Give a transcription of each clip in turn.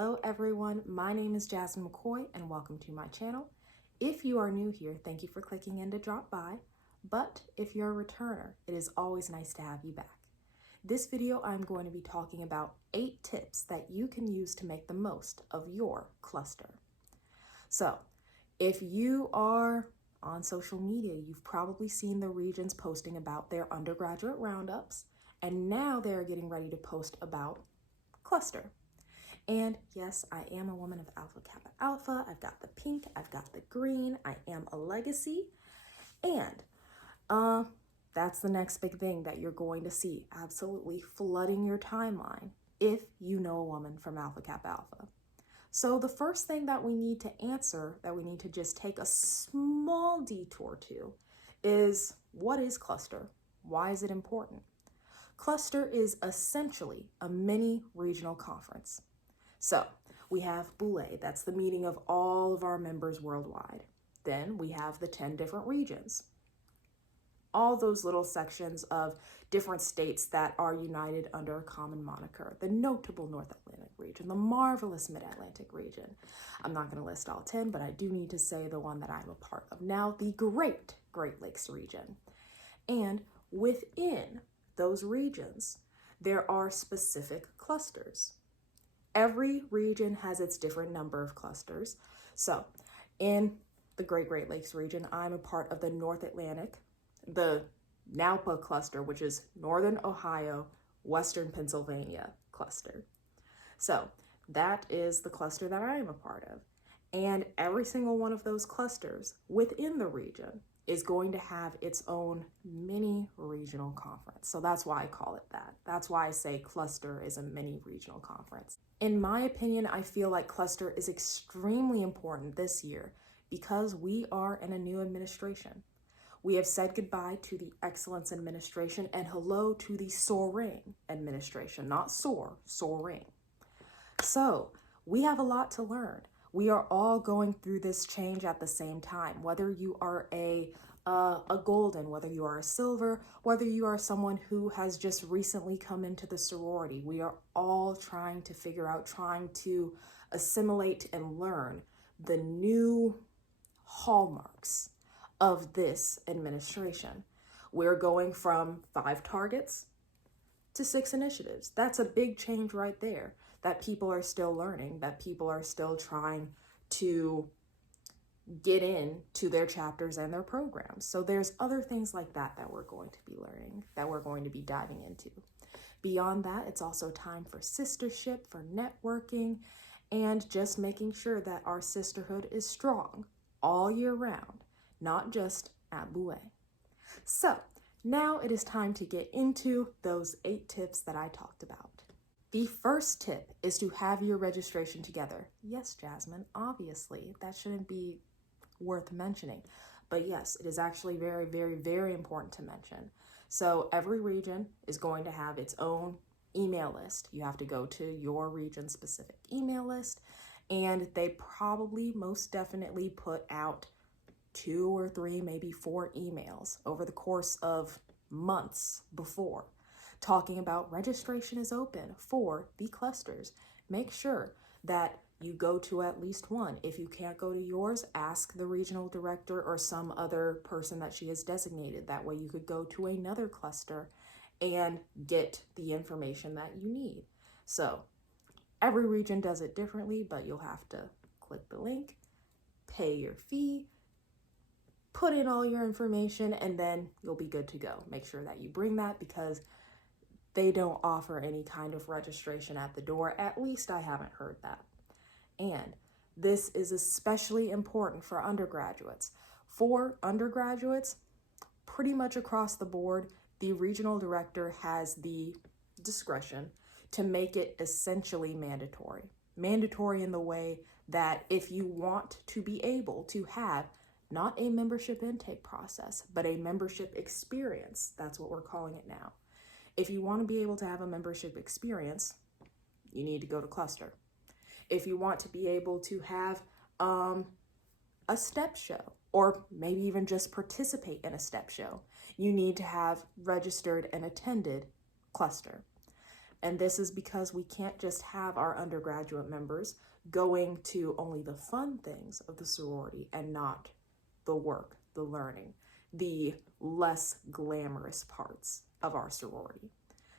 Hello everyone, my name is Jasmine McCoy and welcome to my channel. If you are new here, thank you for clicking in to drop by, but if you're a returner, it is always nice to have you back. This video, I'm going to be talking about 8 tips that you can use to make the most of your cluster. So, if you are on social media, you've probably seen the regions posting about their undergraduate roundups, and now they're getting ready to post about cluster. And yes, I am a woman of Alpha Kappa Alpha. I've got the pink, I've got the green, I am a legacy. And that's the next big thing that you're going to see absolutely flooding your timeline if you know a woman from Alpha Kappa Alpha. So the first thing that we need to answer, that we need to just take a small detour to, is what is cluster? Why is it important? Cluster is essentially a mini regional conference. So we have Boule, that's the meeting of all of our members worldwide. Then we have the 10 different regions. All those little sections of different states that are united under a common moniker. The notable North Atlantic region, the marvelous Mid-Atlantic region. I'm not going to list all 10, but I do need to say the one that I'm a part of now, the Great Lakes region. And within those regions, there are specific clusters. Every region has its different number of clusters. So in the Great Lakes region, I'm a part of the North Atlantic, the Napa cluster, which is Northern Ohio, Western Pennsylvania cluster. So that is the cluster that I am a part of. And every single one of those clusters within the region is going to have its own mini regional conference. So that's why I call it that. That's why I say cluster is a mini regional conference. In my opinion, I feel like cluster is extremely important this year because we are in a new administration. We have said goodbye to the excellence administration and hello to the soaring administration, not soaring. So we have a lot to learn. We are all going through this change at the same time, whether you are a golden, whether you are a silver, whether you are someone who has just recently come into the sorority. We are all trying to figure out, trying to assimilate and learn the new hallmarks of this administration. We're going from 5 targets to 6 initiatives. That's a big change right there that people are still learning, that people are still trying to get into their chapters and their programs. So there's other things like that that we're going to be learning, that we're going to be diving into. Beyond that, it's also time for sistership, for networking, and just making sure that our sisterhood is strong all year round, not just at Boule. So now it is time to get into those 8 tips that I talked about. The first tip is to have your registration together. Yes, Jasmine, obviously, that shouldn't be worth mentioning. But yes, it is actually very, very, very important to mention. So every region is going to have its own email list. You have to go to your region-specific email list, and they probably most definitely put out 2 or 3, maybe 4 emails over the course of months before, talking about registration is open for the clusters. Make sure that you go to at least one. If you can't go to yours, ask the regional director or some other person that she has designated. That way you could go to another cluster and get the information that you need. So every region does it differently, but you'll have to click the link, pay your fee, put in all your information, and then you'll be good to go. Make sure that you bring that because they don't offer any kind of registration at the door. At least I haven't heard that. And this is especially important for undergraduates. For undergraduates, pretty much across the board, the regional director has the discretion to make it essentially mandatory. Mandatory in the way that if you want to be able to have not a membership intake process, but a membership experience, that's what we're calling it now. If you want to be able to have a membership experience, you need to go to cluster. If you want to be able to have a step show, or maybe even just participate in a step show, you need to have registered and attended cluster. And this is because we can't just have our undergraduate members going to only the fun things of the sorority and not the work, the learning, the less glamorous parts of our sorority.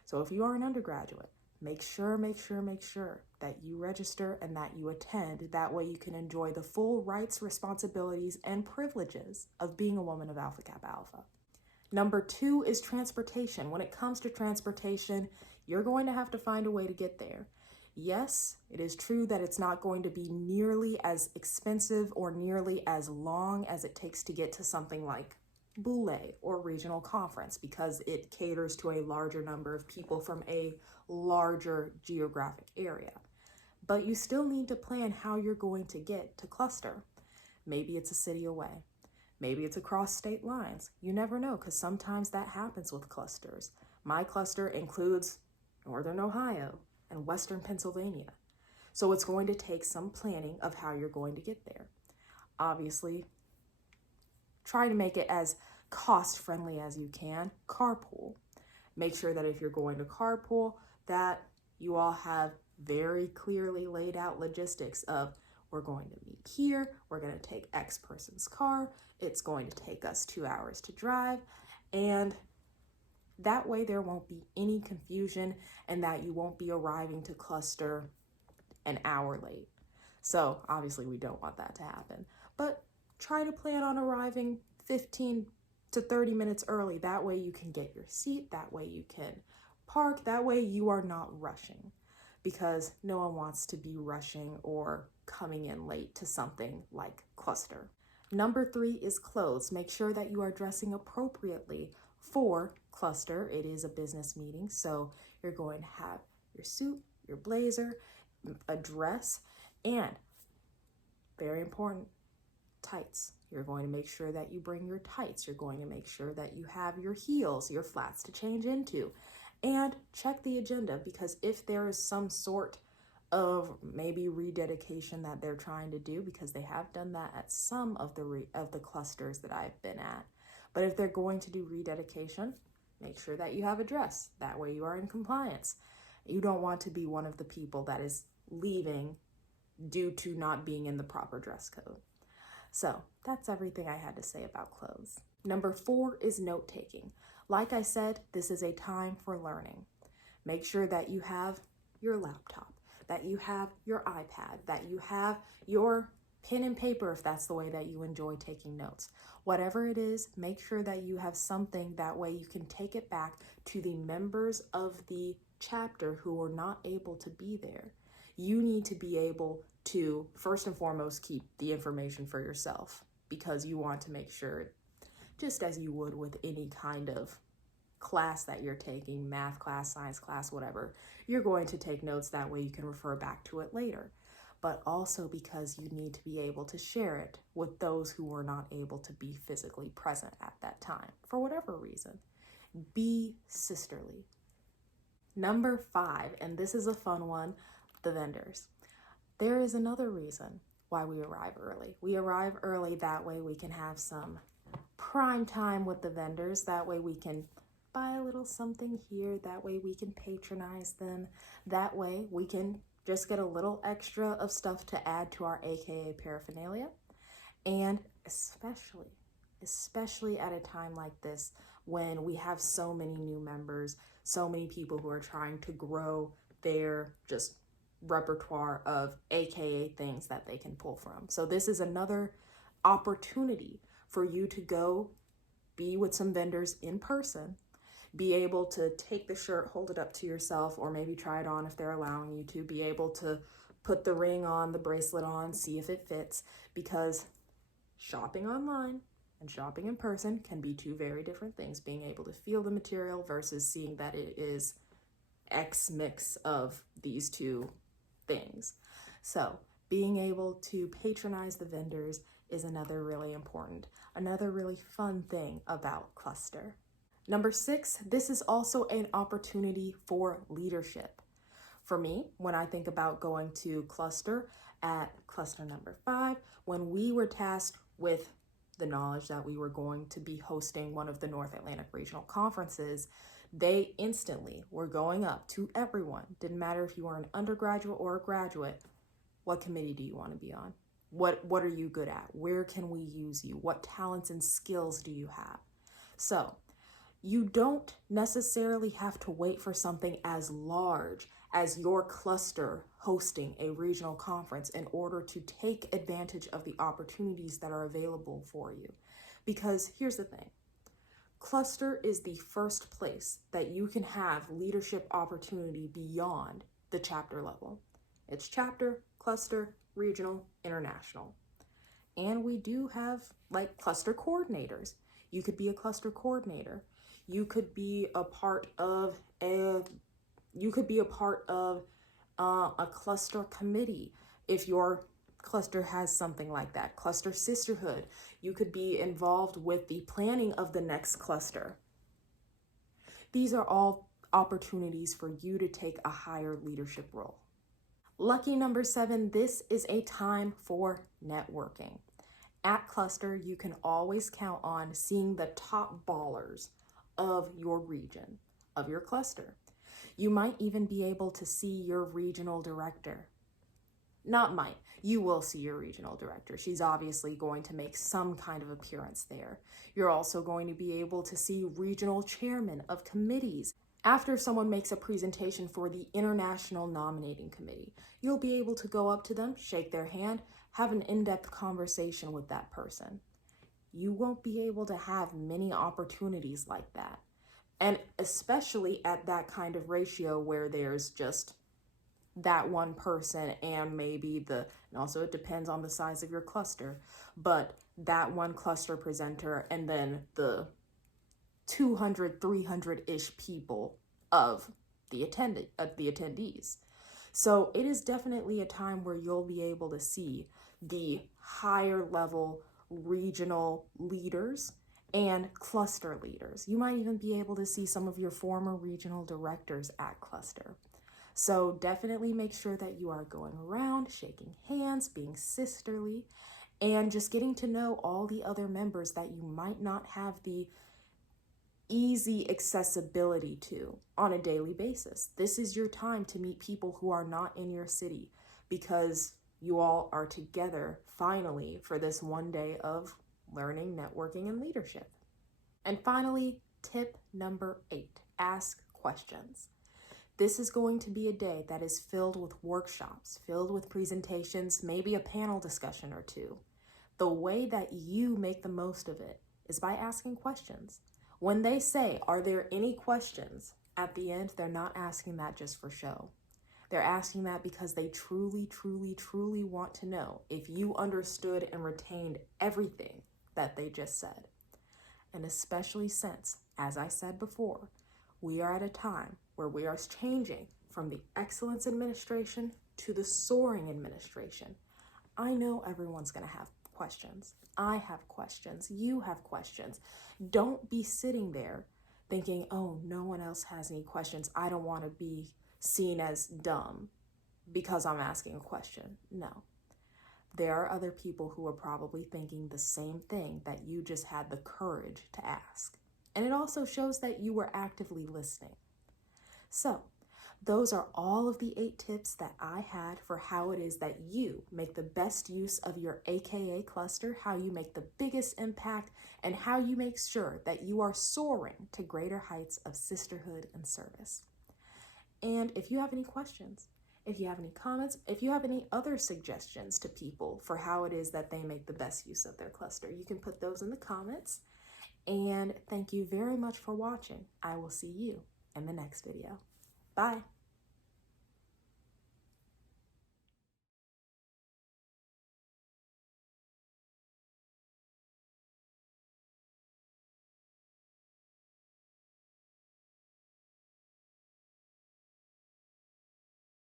So if you are an undergraduate, make sure that you register and that you attend. That way you can enjoy the full rights, responsibilities, and privileges of being a woman of Alpha Kappa Alpha. Number 2 is transportation. When it comes to transportation, you're going to have to find a way to get there. Yes, it is true that it's not going to be nearly as expensive or nearly as long as it takes to get to something like Boule or regional conference, because it caters to a larger number of people from a larger geographic area. But you still need to plan how you're going to get to cluster. Maybe it's a city away. Maybe it's across state lines. You never know, because sometimes that happens with clusters. My cluster includes Northern Ohio and Western Pennsylvania. So it's going to take some planning of how you're going to get there. Obviously, try to make it as cost-friendly as you can. Carpool. Make sure that if you're going to carpool, that you all have very clearly laid out logistics of, we're going to meet here, we're going to take X person's car, it's going to take us 2 hours to drive, and that way there won't be any confusion and that you won't be arriving to cluster an hour late. So obviously we don't want that to happen, but try to plan on arriving 15 to 30 minutes early. That way you can get your seat, that way you can park, that way you are not rushing, because no one wants to be rushing or coming in late to something like cluster. Number 3 is clothes. Make sure that you are dressing appropriately for cluster. It is a business meeting, so you're going to have your suit, your blazer, a dress, and very important, tights. You're going to make sure that you bring your tights. You're going to make sure that you have your heels, your flats to change into. And check the agenda, because if there is some sort of maybe rededication that they're trying to do, because they have done that at some of the clusters that I've been at. But if they're going to do rededication, make sure that you have a dress. That way you are in compliance. You don't want to be one of the people that is leaving due to not being in the proper dress code. So that's everything I had to say about clothes. Number 4 is note-taking. Like I said, this is a time for learning. Make sure that you have your laptop, that you have your iPad, that you have your pen and paper if that's the way that you enjoy taking notes. Whatever it is, make sure that you have something, that way you can take it back to the members of the chapter who are not able to be there. You need to be able to, first and foremost, keep the information for yourself, because you want to make sure, just as you would with any kind of class that you're taking, math class, science class, whatever, you're going to take notes. That way you can refer back to it later. But also because you need to be able to share it with those who were not able to be physically present at that time, for whatever reason. Be sisterly. Number 5, and this is a fun one, the vendors. There is another reason why we arrive early. We arrive early, that way we can have some prime time with the vendors. That way we can buy a little something here. That way we can patronize them. That way we can just get a little extra of stuff to add to our AKA paraphernalia. And especially at a time like this, when we have so many new members, so many people who are trying to grow their just repertoire of AKA things that they can pull from. So this is another opportunity for you to go be with some vendors in person, be able to take the shirt, hold it up to yourself, or maybe try it on if they're allowing you to, be able to put the ring on, the bracelet on, see if it fits, because shopping online and shopping in person can be two very different things. Being able to feel the material versus seeing that it is X mix of these two things. So being able to patronize the vendors is another really fun thing about cluster. Number 6, this is also an opportunity for leadership. For me, when I think about going to cluster at cluster number 5, when we were tasked with the knowledge that we were going to be hosting one of the North Atlantic regional conferences, They instantly were going up to everyone. Didn't matter if you were an undergraduate or a graduate. What committee do you want to be on? What are you good at? Where can we use you? What talents and skills do you have? So you don't necessarily have to wait for something as large as your cluster hosting a regional conference in order to take advantage of the opportunities that are available for you. Because here's the thing, cluster is the first place that you can have leadership opportunity beyond the chapter level. It's chapter, cluster, regional, international. And we do have like cluster coordinators. You could be a cluster coordinator. You could be a part of a cluster committee if your cluster has something like that. Cluster sisterhood. You could be involved with the planning of the next cluster. These are all opportunities for you to take a higher leadership role. Lucky number 7, this is a time for networking. At cluster, you can always count on seeing the top ballers of your region, of your cluster. You might even be able to see your regional director. Not might, you will see your regional director. She's obviously going to make some kind of appearance there. You're also going to be able to see regional chairmen of committees. After someone makes a presentation for the International Nominating Committee, you'll be able to go up to them, shake their hand, have an in-depth conversation with that person. You won't be able to have many opportunities like that. And especially at that kind of ratio where there's just that one person and maybe and also it depends on the size of your cluster, but that one cluster presenter and then the 200, 300-ish people of the attendees. So it is definitely a time where you'll be able to see the higher level regional leaders and cluster leaders. You might even be able to see some of your former regional directors at cluster. So definitely make sure that you are going around, shaking hands, being sisterly, and just getting to know all the other members that you might not have the easy accessibility to on a daily basis. This is your time to meet people who are not in your city because you all are together finally for this one day of learning, networking, and leadership. And finally, tip number 8, ask questions. This is going to be a day that is filled with workshops, filled with presentations, maybe a panel discussion or two. The way that you make the most of it is by asking questions. When they say, "Are there any questions?" at the end, they're not asking that just for show. They're asking that because they truly, truly, truly want to know if you understood and retained everything that they just said. And especially since, as I said before, we are at a time where we are changing from the excellence administration to the soaring administration. I know everyone's going to have questions. I have questions. You have questions. Don't be sitting there thinking, oh, no one else has any questions. I don't want to be seen as dumb because I'm asking a question. No. There are other people who are probably thinking the same thing that you just had the courage to ask. And it also shows that you were actively listening. So, those are all of the 8 tips that I had for how it is that you make the best use of your AKA cluster, how you make the biggest impact, and how you make sure that you are soaring to greater heights of sisterhood and service. And if you have any questions, if you have any comments, if you have any other suggestions to people for how it is that they make the best use of their cluster, you can put those in the comments. And thank you very much for watching. I will see you in the next video. Bye.